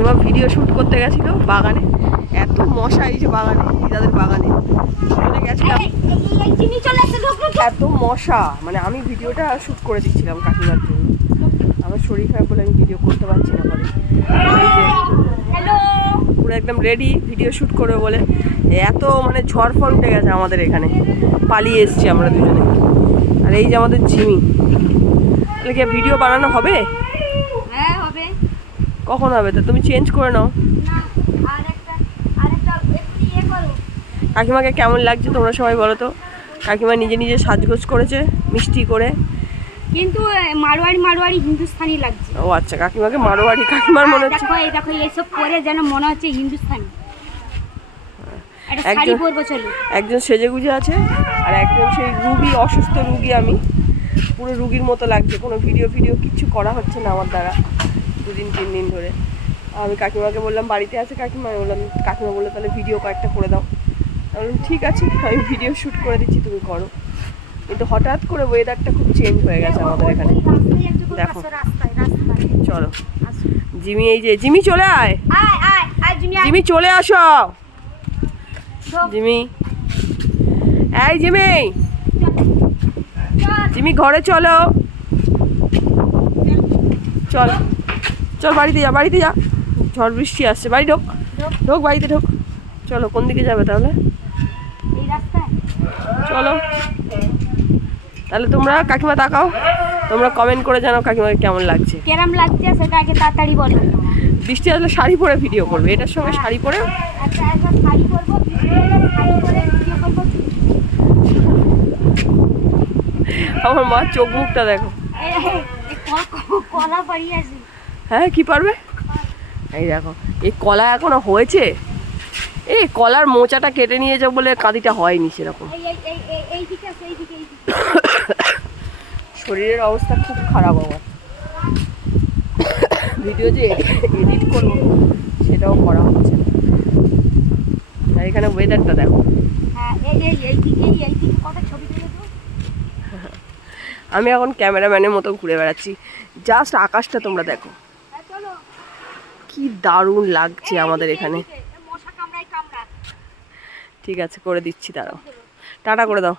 কাকিমা video shoot করতে গেছিল বাগানে, এত মশা এই যে বাগানে, দিদাদের বাগানে চলে গেছিলাম, এত মশা, মানে আমি ভিডিওটা শ্যুট করে দিচ্ছিলাম কাকিমার জন্য, আমার শরীর খারাপ বলে আমি ভিডিও করতে পারছি না পরে। এই যে পুরো একদম রেডি ভিডিও শ্যুট করবে বলে, এত মানে ঝড় ফল উঠে গেছে আমাদের এখানে, পালিয়ে এসছি আমরা দুজনে। আর এই যে আমাদের ঝিমি, তাহলে কি ভিডিও বানানো হবে? হ্যাঁ হবে। কখন হবে? তো তুমি চেঞ্জ করে নাও। কাকিমাকে কেমন লাগছে তোমরা সবাই বলো তো? কাকিমা নিজে নিজে সাজগোজ করেছে মিষ্টি করে, কিন্তু মারোয়ারি হিন্দুস্তানি লাগছে। ও আচ্ছা, কাকিমাকে মারোয়ারি, কাকিমার মনে হচ্ছে দেখো এই দেখো এইসব পরে যেন মনে হচ্ছে হিন্দুস্তানি। একটা শাড়ি পরবো চলো। একজন সেজে গুজে আছে আর একজন সেই রুগী, অসুস্থ রুগী, আমি পুরো রুগীর মতো লাগছে। কোনো ভিডিও কিচ্ছু করা হচ্ছে না আমার দ্বারা 2-3 দিন ধরে। আমি কাকিমাকে বললাম বাড়িতে আছে কাকিমা, বললাম, কাকিমা বললো তাহলে ভিডিও কয়েকটা করে দাও। আমি বললাম ঠিক আছে, আমি ভিডিও শ্যুট করে দিচ্ছি, তুমি করো। কিন্তু হঠাৎ করে ওয়েদারটা খুব চেঞ্জ হয়ে গেছে আমাদের এখানে, দেখো। চলো জিমি, এই যে জিমি চলে আয়, জিমি চলে আসো, জিমি, এই জিমি ঘরে চলো, চল বাড়িতে যা, ঝড় বৃষ্টি আসছে, বাড়ি ঢোক বাড়িতে ঢোক। চলো, কোন দিকে যাবে তাহলে? চলো তাহলে, তোমরা কাকিমা তাকাও, তোমরা কমেন্ট করে জানাও কাকিমাকে কেমন লাগছে, কেমন লাগছে সেটা আগে তাড়াতাড়ি বলো। বৃষ্টি আসলে শাড়ি পরে ভিডিও করবে, এটার সঙ্গে শাড়ি পরে, শাড়ি পরবো, শাড়ি পরে ভিডিও করবো। আমার মা চোখ মুখটা দেখো, কলা পাড়িয়ে আছে। হ্যাঁ কি পারবে? এই দেখো, এই কলা এখনো হয়েছে, এই কলার মোচাটা কেটে নিয়ে যাও বলে কাঁদিটা হয়নি সেরকম। শরীরের অবস্থা খুব খারাপ আমার, ভিডিও যে এডিট করবো সেটাও করা হচ্ছে না। আর এখানে ওয়েদারটা দেখো, আমি এখন ক্যামেরাম্যানের মতো ঘুরে বেড়াচ্ছি, জাস্ট আকাশটা তোমরা দেখো, কি দারুণ লাগছে আমাদের এখানে। ঠিক আছে, করে দিচ্ছি, দাঁড়াও, টাটা করে দাও।